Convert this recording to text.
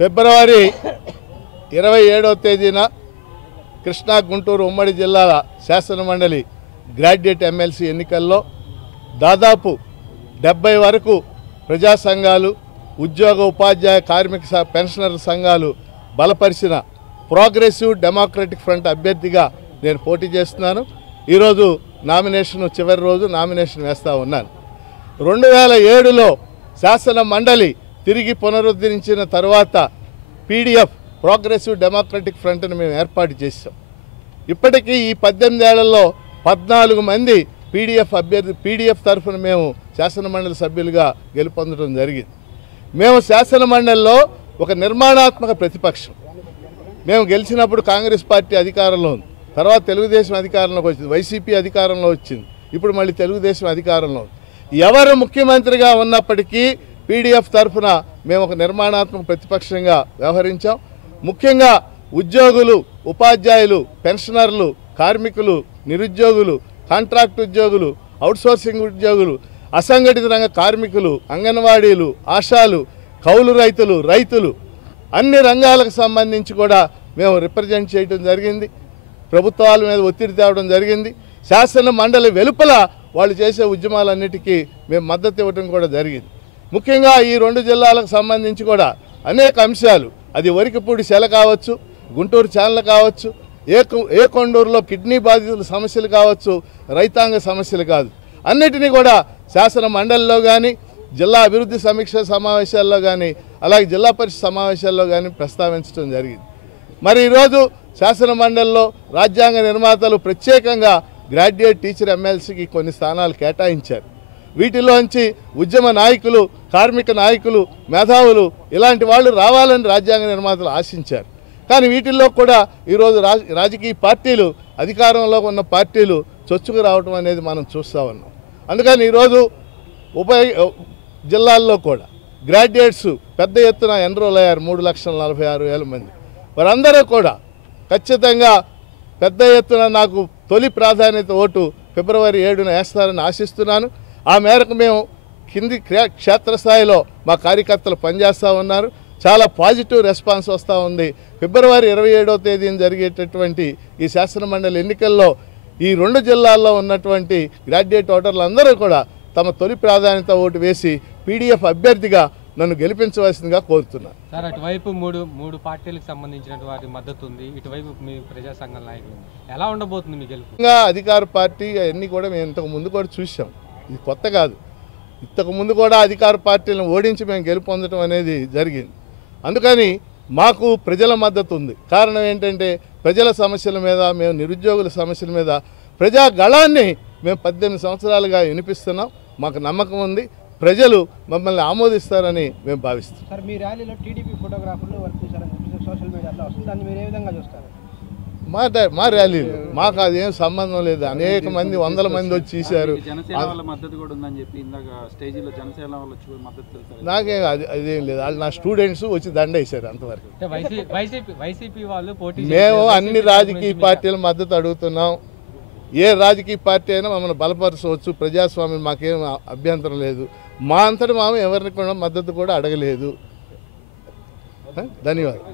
ఫిబ్రవరి 27వ తేదీన కృష్ణా గుంటూరు ఉమ్మడి జిల్లాల శాసనమండలి గ్రాడ్యుయేట్ ఎమ్మెల్సీ ఎన్నికల్లో దాదాపు 70 వరకు ప్రజా సంఘాలు, ఉద్యోగ ఉపాధ్యాయ కార్మిక పెన్షనర్ల సంఘాలు బలపరిచిన ప్రోగ్రెసివ్ డెమోక్రటిక్ ఫ్రంట్ అభ్యర్థిగా నేను పోటీ చేస్తున్నాను. ఈరోజు నామినేషన్ చివరి రోజు నామినేషన్ వేస్తూ ఉన్నాను. 2007లో శాసన మండలి తిరిగి పునరుద్ధరించిన తర్వాత పీడీఎఫ్ ప్రోగ్రెసివ్ డెమోక్రటిక్ ఫ్రంట్ని మేము ఏర్పాటు చేసాం. ఇప్పటికీ ఈ 18 ఏళ్లలో 14 మంది పీడీఎఫ్ తరఫున మేము శాసనమండలి సభ్యులుగా గెలుపొందడం జరిగింది. మేము శాసనమండలిలో ఒక నిర్మాణాత్మక ప్రతిపక్షం. మేము గెలిచినప్పుడు కాంగ్రెస్ పార్టీ అధికారంలో ఉంది, తర్వాత తెలుగుదేశం అధికారంలోకి వచ్చింది, వైసీపీ అధికారంలో వచ్చింది, ఇప్పుడు మళ్ళీ తెలుగుదేశం అధికారంలో ఉంది. ఎవరు ముఖ్యమంత్రిగా ఉన్నప్పటికీ పీడీఎఫ్ తరఫున మేము ఒక నిర్మాణాత్మక ప్రతిపక్షంగా వ్యవహరించాం. ముఖ్యంగా ఉద్యోగులు, ఉపాధ్యాయులు, పెన్షనర్లు, కార్మికులు, నిరుద్యోగులు, కాంట్రాక్ట్ ఉద్యోగులు, అవుట్సోర్సింగ్ ఉద్యోగులు, అసంఘటిత రంగ కార్మికులు, అంగన్వాడీలు, ఆశాలు, కౌలు రైతులు అన్ని రంగాలకు సంబంధించి కూడా మేము రిప్రజెంట్ చేయడం జరిగింది. ప్రభుత్వాల మీద ఒత్తిడి తేవడం జరిగింది. శాసన మండలి వెలుపల వాళ్ళు చేసే ఉద్యమాలన్నిటికీ మేము మద్దతు ఇవ్వడం కూడా జరిగింది. ముఖ్యంగా ఈ 2 జిల్లాలకు సంబంధించి కూడా అనేక అంశాలు, అది వరికపూడి సెల కావచ్చు, గుంటూరు ఛానల్ కావచ్చు, ఏ కొండూరులో కిడ్నీ బాధితుల సమస్యలు కావచ్చు, రైతాంగ సమస్యలు కాదు, అన్నిటినీ కూడా శాసన మండలిలో కానీ, జిల్లా అభివృద్ధి సమీక్ష సమావేశాల్లో కానీ, అలాగే జిల్లా పరిషత్ సమావేశాల్లో కానీ ప్రస్తావించడం జరిగింది. మరి ఈరోజు శాసన మండలిలో రాజ్యాంగ నిర్మాతలు ప్రత్యేకంగా గ్రాడ్యుయేట్ టీచర్ ఎమ్మెల్సీకి కొన్ని స్థానాలు కేటాయించారు. వీటిలోంచి ఉద్యమ నాయకులు, కార్మిక నాయకులు, మేధావులు ఇలాంటి వాళ్ళు రావాలని రాజ్యాంగ నిర్మాతలు ఆశించారు. కానీ వీటిల్లో కూడా ఈరోజు రాజకీయ పార్టీలు, అధికారంలో ఉన్న పార్టీలు చొచ్చుకు రావడం అనేది మనం చూస్తూ ఉన్నాం. అందుకని ఈరోజు జిల్లాల్లో కూడా గ్రాడ్యుయేట్స్ పెద్ద ఎత్తున ఎన్రోల్ అయ్యారు, 3,46,000 మంది. వారందరూ కూడా ఖచ్చితంగా పెద్ద ఎత్తున నాకు తొలి ప్రాధాన్యత ఓటు ఫిబ్రవరి 7న వేస్తారని ఆశిస్తున్నాను. ఆ మేరకు మేము కింది క్షేత్రస్థాయిలో మా కార్యకర్తలు పనిచేస్తూ ఉన్నారు. చాలా పాజిటివ్ రెస్పాన్స్ వస్తూ ఉంది. ఫిబ్రవరి 27వ తేదీన జరిగేటటువంటి ఈ శాసనమండలి ఎన్నికల్లో ఈ 2 జిల్లాల్లో ఉన్నటువంటి గ్రాడ్యుయేట్ ఓటర్లు అందరూ కూడా తమ తొలి ప్రాధాన్యత ఓటు వేసి పీడీఎఫ్ అభ్యర్థిగా నన్ను గెలిపించవలసిందిగా కోరుతున్నాను. సార్, అటువైపు మూడు పార్టీలకు సంబంధించిన వారి మద్దతు ఉంది, ఇటువైపు మీ ప్రజా సంఘాల నాయకులు, ఎలా ఉండబోతుంది మీ గెలుపు? అధికార పార్టీ అవన్నీ కూడా మేము ఇంతకు ముందు కూడా చూసాం, ఇది కొత్త కాదు. ఇంతకు ముందు కూడా అధికార పార్టీలను ఓడించి మేము గెలుపొందడం అనేది జరిగింది. అందుకని మాకు ప్రజల మద్దతు ఉంది. కారణం ఏంటంటే ప్రజల సమస్యల మీద, మేము నిరుద్యోగుల సమస్యల మీద ప్రజా గళాన్ని మేము 18 సంవత్సరాలుగా వినిపిస్తున్నాం. మాకు నమ్మకం ఉంది, ప్రజలు మమ్మల్ని ఆమోదిస్తారని మేము భావిస్తున్నాం. సార్, మీ ర్యాలీలో టీడీపీ ఫోటోగ్రాఫర్లు వర్క్ చేశారని సోషల్ మీడియాలో వస్తుంది, దాన్ని మీరు ఏ విధంగా చూస్తారు? మా ర్యాలీలు మాకు అదేం సంబంధం లేదు. అనేక మంది, 100 మంది వచ్చి చేశారు. నాకేం అదేం లేదు. వాళ్ళు నా స్టూడెంట్స్ వచ్చి దండ వేశారు అంతవరకు. మేము అన్ని రాజకీయ పార్టీల మద్దతు అడుగుతున్నాం. ఏ రాజకీయ పార్టీ అయినా మమ్మల్ని బలపరచవచ్చు, ప్రజాస్వామ్యం మాకేం అభ్యంతరం లేదు. మా అంతటి మేము ఎవరిని కూడా మద్దతు కూడా అడగలేదు. ధన్యవాదాలు.